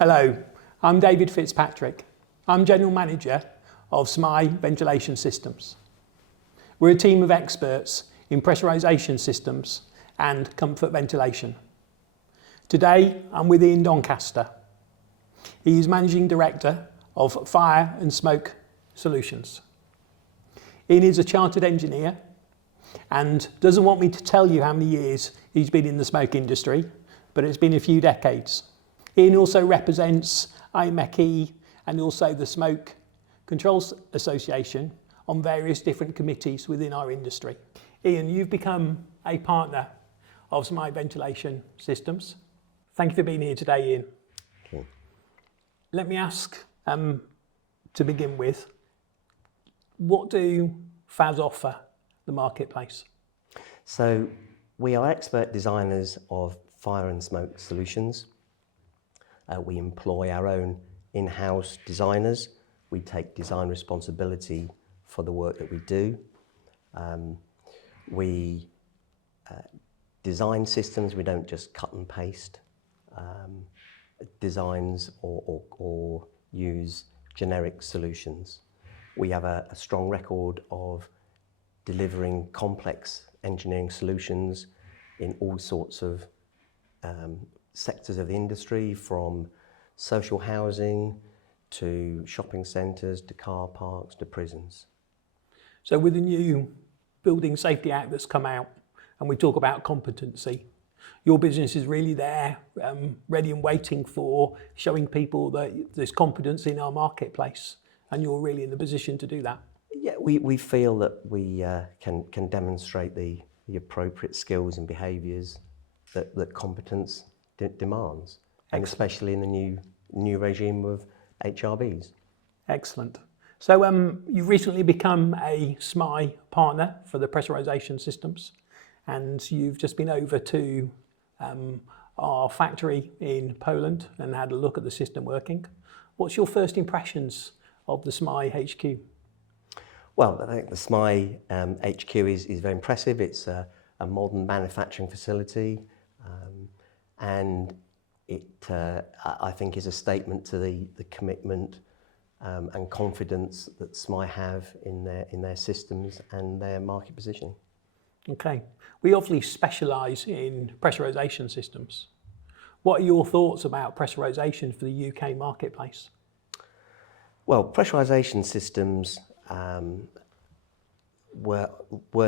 Hello, I'm David Fitzpatrick. I'm General Manager of SMI Ventilation Systems. We're a team of experts in pressurisation systems and comfort ventilation. Today, I'm with Ian Doncaster. He is Managing Director of Fire and Smoke Solutions. Ian is a chartered engineer and doesn't want me to tell you how many years he's been in the smoke industry, but it's been a few decades. Ian also represents IMECE and also the Smoke Controls Association on various different committees within our industry. Ian, you've become a partner of SMI Ventilation Systems. Thank you for being here today, Ian. Okay. Let me ask, to begin with, what do FAS offer the marketplace? So we are expert designers of fire and smoke solutions. We employ our own in-house designers. We take design responsibility for the work that we do. We design systems, we don't just cut and paste designs or use generic solutions. We have a strong record of delivering complex engineering solutions in all sorts of sectors of the industry, from social housing to shopping centres to car parks to prisons. So with the new Building Safety Act that's come out, and we talk about competency, your business is really there, ready and waiting for showing people that there's competence in our marketplace, and you're really in the position to do that. Yeah, we feel that we can demonstrate the appropriate skills and behaviours that competence demands, and especially in the new regime of HRBs. Excellent. So you've recently become a SMI partner for the Pressurization Systems, and you've just been over to our factory in Poland and had a look at the system working. What's your first impressions of the SMI HQ? Well, I think the SMI HQ is very impressive. It's a modern manufacturing facility, and it, I think, is a statement to the commitment and confidence that SMI have in their systems and their market positioning. Okay. We obviously specialise in pressurisation systems. What are your thoughts about pressurisation for the UK marketplace? Well, pressurisation systems were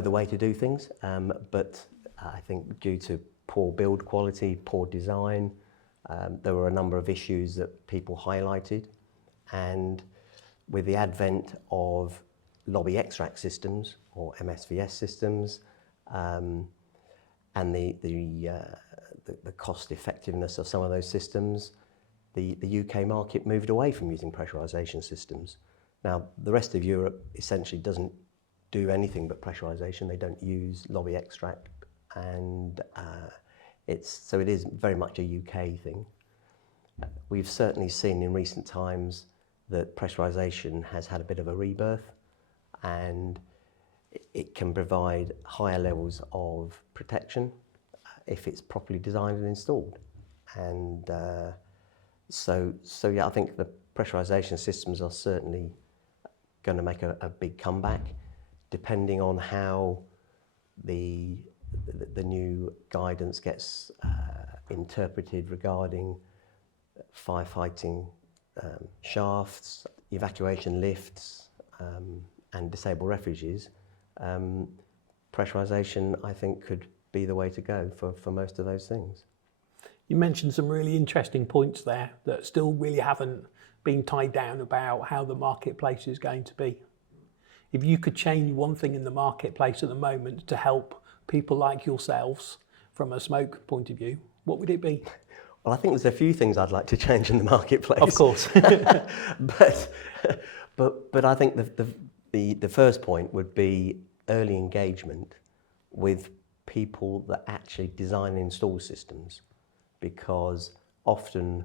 the way to do things, but I think due to poor build quality, poor design, there were a number of issues that people highlighted, and with the advent of lobby extract systems or MSVS systems, and the cost effectiveness of some of those systems, the UK market moved away from using pressurisation systems. Now, the rest of Europe essentially doesn't do anything but pressurisation. They don't use lobby extract, and so it is very much a UK thing. We've certainly seen in recent times that pressurisation has had a bit of a rebirth, and it can provide higher levels of protection if it's properly designed and installed. And so yeah, I think the pressurisation systems are certainly going to make a big comeback, depending on how the new guidance gets interpreted regarding firefighting shafts, evacuation lifts, and disabled refugees. Pressurisation, I think, could be the way to go for most of those things. You mentioned some really interesting points there that still really haven't been tied down about how the marketplace is going to be. If you could change one thing in the marketplace at the moment to help people like yourselves from a smoke point of view, what would it be? Well, I think there's a few things I'd like to change in the marketplace. Of course. but I think the first point would be early engagement with people that actually design and install systems, because often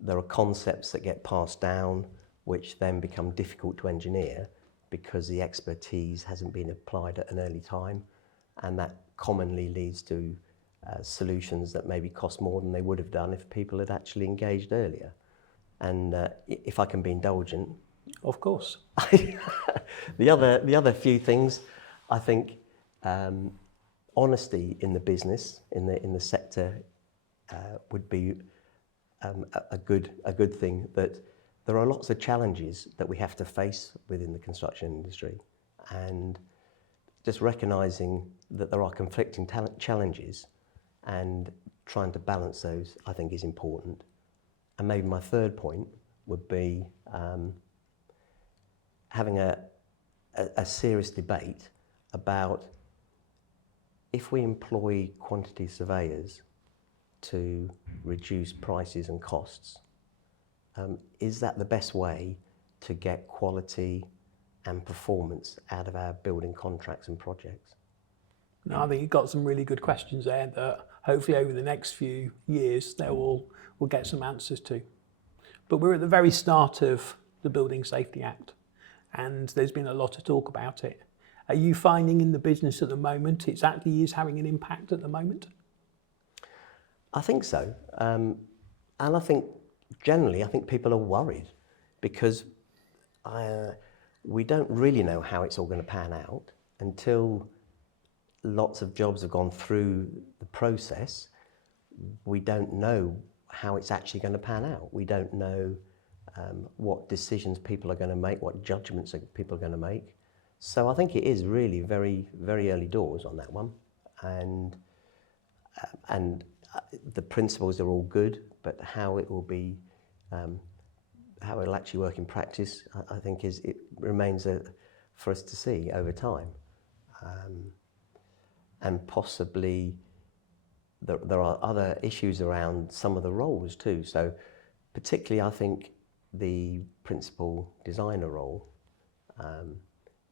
there are concepts that get passed down which then become difficult to engineer because the expertise hasn't been applied at an early time, and that commonly leads to solutions that maybe cost more than they would have done if people had actually engaged earlier. And if I can be indulgent, Of course. the other few things, I think honesty in the business, in the sector, would be a good thing. That there are lots of challenges that we have to face within the construction industry, and just recognising that there are conflicting challenges and trying to balance those, I think, is important. And maybe my third point would be having a serious debate about if we employ quantity surveyors to reduce prices and costs, is that the best way to get quality and performance out of our building contracts and projects? No, I think you've got some really good questions there that hopefully over the next few years we'll get some answers to. But we're at the very start of the Building Safety Act, and there's been a lot of talk about it. Are you finding in the business at the moment it actually is having an impact at the moment? I think so. And I think generally, I think people are worried because we don't really know how it's all going to pan out until lots of jobs have gone through the process. We don't know how it's actually going to pan out. We don't know what decisions people are going to make, what judgments people are going to make. So I think it is really very, very early doors on that one. And the principles are all good, but how it will be, how it'll actually work in practice, I think it remains for us to see over time. And possibly there are other issues around some of the roles too. So particularly I think the principal designer role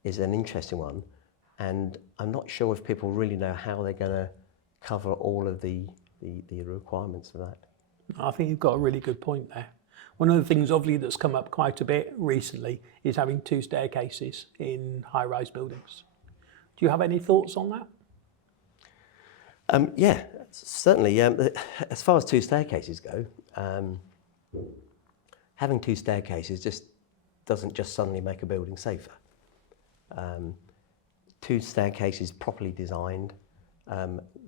is an interesting one. And I'm not sure if people really know how they're going to cover all of the requirements of that. I think you've got a really good point there. One of the things obviously that's come up quite a bit recently is having 2 staircases in high-rise buildings. Do you have any thoughts on that? Yeah, certainly. As far as 2 staircases go, having 2 staircases just doesn't just suddenly make a building safer. 2 staircases properly designed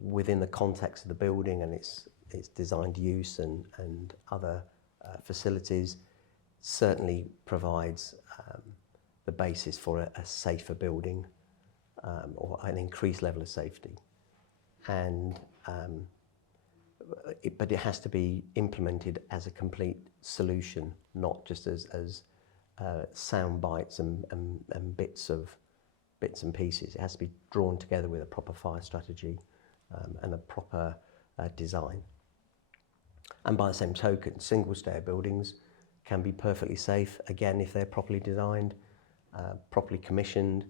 within the context of the building and its designed use and other facilities certainly provides the basis for a safer building or an increased level of safety. And but it has to be implemented as a complete solution, not just as sound bites and bits and pieces. It has to be drawn together with a proper fire strategy and a proper design. And by the same token, single stair buildings can be perfectly safe, again, if they're properly designed, properly commissioned,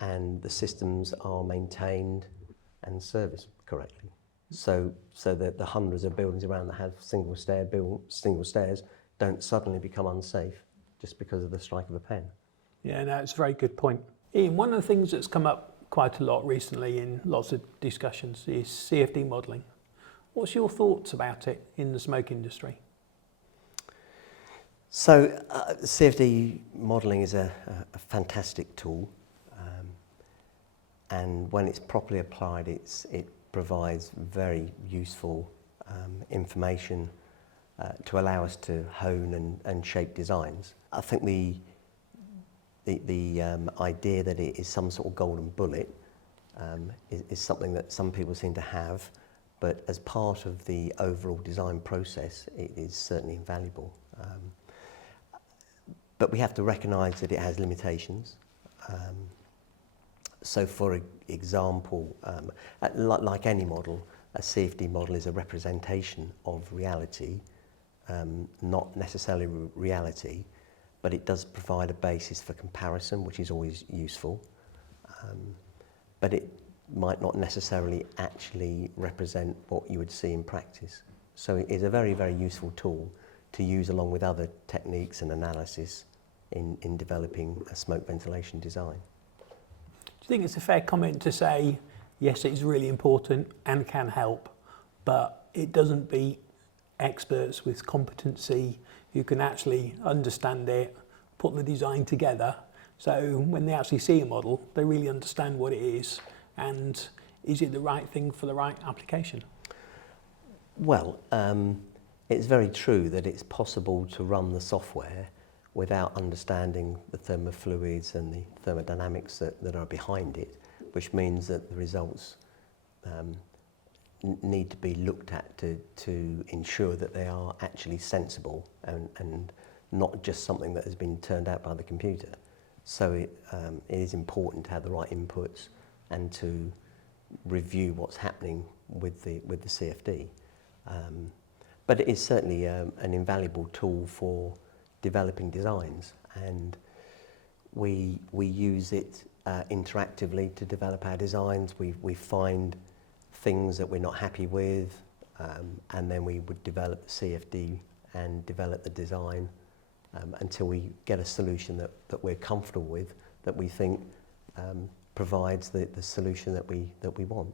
and the systems are maintained and serviced correctly. So that the hundreds of buildings around that have single stairs don't suddenly become unsafe just because of the strike of a pen. Yeah, no, it's a very good point. Ian, one of the things that's come up quite a lot recently in lots of discussions is CFD modelling. What's your thoughts about it in the smoke industry? So CFD modelling is a fantastic tool, and when it's properly applied, it provides very useful information to allow us to hone and shape designs. I think the idea that it is some sort of golden bullet is something that some people seem to have, but as part of the overall design process, it is certainly invaluable. But we have to recognise that it has limitations. So for example, like any model, a CFD model is a representation of reality, not necessarily reality, but it does provide a basis for comparison, which is always useful. But it might not necessarily actually represent what you would see in practice. So it is a very, very useful tool to use along with other techniques and analysis in developing a smoke ventilation design. Do you think it's a fair comment to say, yes, it's really important and can help, but it doesn't beat experts with competency who can actually understand it, put the design together, so when they actually see a model, they really understand what it is and is it the right thing for the right application? Well, it's very true that it's possible to run the software without understanding the thermofluids and the thermodynamics that are behind it, which means that the results need to be looked at to ensure that they are actually sensible and not just something that has been turned out by the computer. So it is important to have the right inputs and to review what's happening with the CFD. But it is certainly an invaluable tool for developing designs, and we use it interactively to develop our designs. We find things that we're not happy with, and then we would develop the CFD and develop the design until we get a solution that we're comfortable with, that we think provides the solution that we want.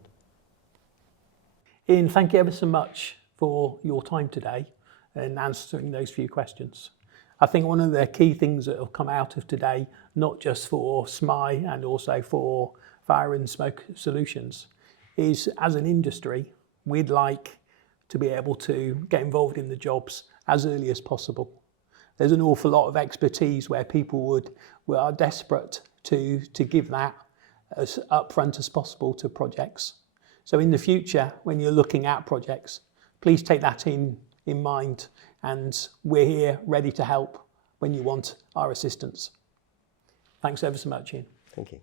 Ian, thank you ever so much for your time today and answering those few questions. I think one of the key things that have come out of today, not just for SMI and also for fire and smoke solutions, is as an industry, we'd like to be able to get involved in the jobs as early as possible. There's an awful lot of expertise where people are desperate to give that as upfront as possible to projects. So in the future, when you're looking at projects, please take that in mind, and we're here ready to help when you want our assistance. Thanks ever so much, Ian. Thank you.